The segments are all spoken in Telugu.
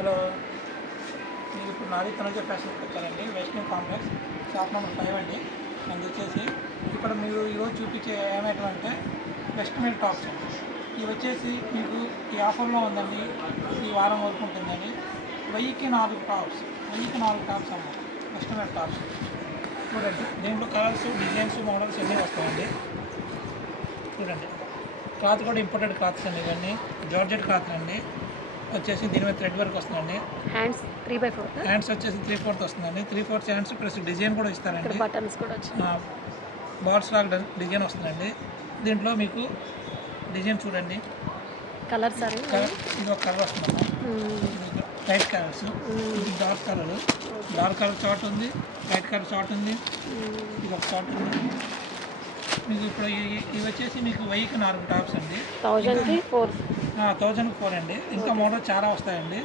హలో, మీరు ఇప్పుడు నాది తనజ ఫ్యాషన్కి వచ్చారండి. వైష్ణవ్ కాంప్లెక్స్ షాప్ నెంబర్ 5 అండి. అది వచ్చేసి ఇక్కడ మీరు ఈరోజు చూపించే ఏమైతుందంటే వెస్ట్మెన్ టాప్స్ అండి. ఇవి వచ్చేసి మీకు ఈ ఆఫర్లో ఉందండి, ఈ వారం వరకు ఉంటుందండి. 1000కి 4 టాప్స్ అమ్మ వెస్ట్మెన్ టాప్స్ చూడండి. దీంట్లో కలర్స్, డిజైన్స్, మోడల్స్ అన్నీ వస్తాయండి. చూడండి, క్లాత్ కూడా ఇంపోర్టెడ్ క్లాత్స్ అండి. ఇవన్నీ జార్జెట్ క్లాత్ అండి. వచ్చేసి దీని మీద థ్రెడ్ వర్క్ వస్తుందండి. హ్యాండ్స్ 3/4, హ్యాండ్స్ వచ్చేసి 3/4 వస్తుందండి. 3/4 హ్యాండ్స్ ప్లస్ డిజైన్ కూడా ఇస్తారండి. బటన్స్ కూడా వచ్చాయి. బాల్స్ లాగా డిజైన్ వస్తుందండి. దీంట్లో మీకు డిజైన్ చూడండి, కలర్స్ ఇది ఒక కలర్ వస్తుందమ్మా. లైట్ కలర్స్, ఇది డార్క్ కలర్ చార్ట్ ఉంది, లైట్ కలర్ చార్ట్ ఉంది, ఇది ఒక చార్ట్ ఉంది. మీకు ఇప్పుడు ఇవి వచ్చేసి మీకు 1000కి 4 టాప్స్ అండి. 1000కి 4 అండి. ఇంకా మోడల్ చాలా వస్తాయండి.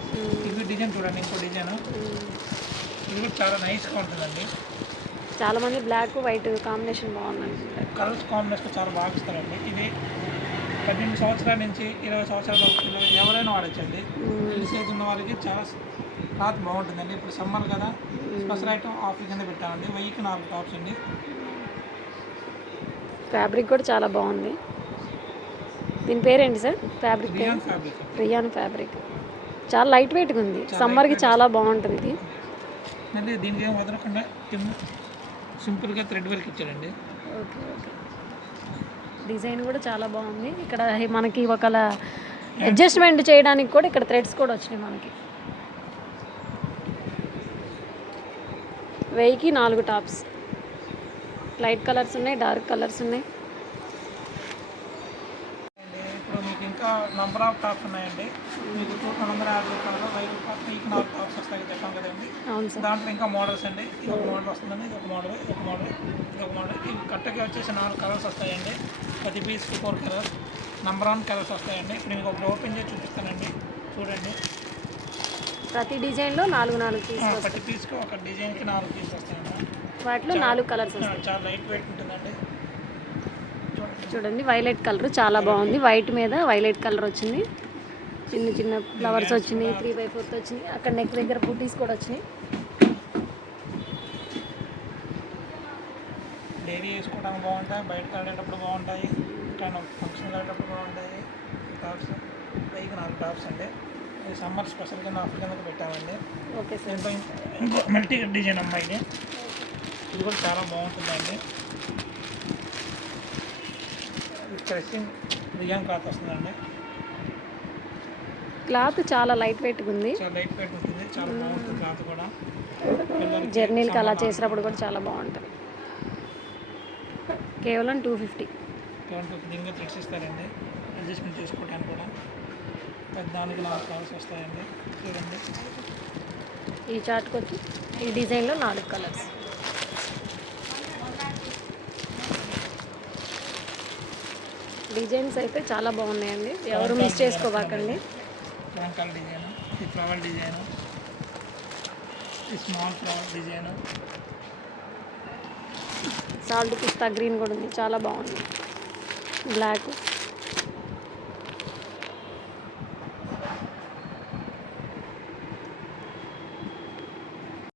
ఇది డిజైన్ చూడండి, ఇంకో డిజైన్ ఇది కూడా చాలా నైస్గా ఉంటుందండి. చాలా మంది బ్లాక్ వైట్ కాంబినేషన్ బాగుందండి. కలర్స్ కాంబినేషన్ చాలా బాగా ఇస్తారండి. ఇది 18 సంవత్సరాల నుంచి 20 సంవత్సరాల పిల్లలు ఎవరైనా వాడచ్చండి. పెళ్లి ఏజ్ ఉన్న వాళ్ళకి చాలా క్లాత్ బాగుంటుందండి. ఇప్పుడు సమ్మర్ కదా, స్పెషల్ ఐటమ్ ఆఫర్ కింద పెట్టామండి. 1000కి 4 టాప్స్ అండి. ఫ్యాబ్రిక్ కూడా చాలా బాగుంది. దీని పేరేంటి సార్? Fabric rayon fabric. చాలా లైట్ వెయిట్గా ఉంది. సమ్మర్కి చాలా బాగుంటుంది ఇది. మళ్ళీ దీనికి ఏం వదలకుండా సింపుల్గా థ్రెడ్ వర్క్ ఇచ్చాడండి. ఓకే. డిజైన్ కూడా చాలా బాగుంది. ఇక్కడ మనకి ఒకలా అడ్జస్ట్మెంట్ చేయడానికి కూడా ఇక్కడ థ్రెడ్స్ కూడా వచ్చినాయి మనకి. 1000కి 4 టాప్స్. లైట్ కలర్స్ ఉన్నాయి, డార్క్ కలర్స్ ఉన్నాయి. ఇప్పుడు మీకు ఇంకా నంబర్ ఆఫ్ టాప్స్ ఉన్నాయండి. మీకు 250 రూపాయలు 1000 రూపాయలు 4 టాప్స్ వస్తాయి చెప్పాం కదండి. అవును సార్. దాంట్లో ఇంకా మోడల్స్ అండి. ఇది ఒక మోడల్ వస్తుందండి, ఇది ఒక మోడల్, ఇది ఒక మోడల్. ఇవి కట్టగా వచ్చేసి 4 కలర్స్ వస్తాయండి. ప్రతి పీస్కి 4 కలర్స్, నంబర్ 1 కలర్స్ వస్తాయండి. ఇప్పుడు మీకు ఒకటి ఓపెన్ చేసి చూపిస్తానండి. చూడండి, ప్రతి డిజైన్లో 4 పీసెస్. ప్రతి పీస్కి ఒక డిజైన్కి 4 పీసెస్ వస్తాయండి. వాటిలో 4 కలర్స్ వస్తాయి. చాలా లైట్ వెయిట్ ఉంటుందండి. చూడండి, వైలెట్ కలర్ చాలా బాగుంది. వైట్ మీద వైలెట్ కలర్ వచ్చింది. చిన్న చిన్న ఫ్లవర్స్ వచ్చినాయి, 3/4 వచ్చింది. అక్కడ నెక్ దగ్గర బూటీస్ కూడా వచ్చినాయి. డైలీ వేసుకోవడానికి బాగుంటాయి, బయటకు ఆడేటప్పుడు బాగుంటాయి, కానీ ఫంక్షన్ ఆడేటప్పుడు బాగుంటాయి. టాప్స్ 1000కి 4 టాప్స్ అండి. ఇది సమ్మర్ స్పెషల్ కింద ఆఫర్ కింద పెట్టామండి. Okay sir. ఇంకో మల్టీ డిజైన్ అమ్మాయి, ఇది కూడా చాలా బాగుంటుందండి. స్ట్రెచింగ్ రియాన్ క్లాత్ వస్తుందండి. క్లాత్ చాలా లైట్ వెయిట్గా ఉంది. చాలా లైట్ వెయిట్ ఉంటుంది, చాలా బాగుంటుంది క్లాత్ కూడా. జర్నీలకి అలా చేసినప్పుడు కూడా చాలా బాగుంటుంది. కేవలం 250. దీనికి థ్రెడ్స్ ఇస్తారండి, అడ్జస్ట్మెంట్ చేసుకోవడానికి కూడా. దానికి 4 కలర్స్ వస్తాయండి. చూడండి, ఈ చార్ట్కి వచ్చి ఈ డిజైన్లో 4 కలర్స్. డిజైన్స్ అయితే చాలా బాగున్నాయండి, ఎవరు మిస్ చేసుకోవాకండి. కలర్ డిజైన్, ఈ ఫ్లవర్ డిజైన్, ఈ స్మాల్ ఫ్లవర్ డిజైన్, సాల్ట్ పిస్తా గ్రీన్ కూడా ఉంది, చాలా బాగుంది. బ్లాక్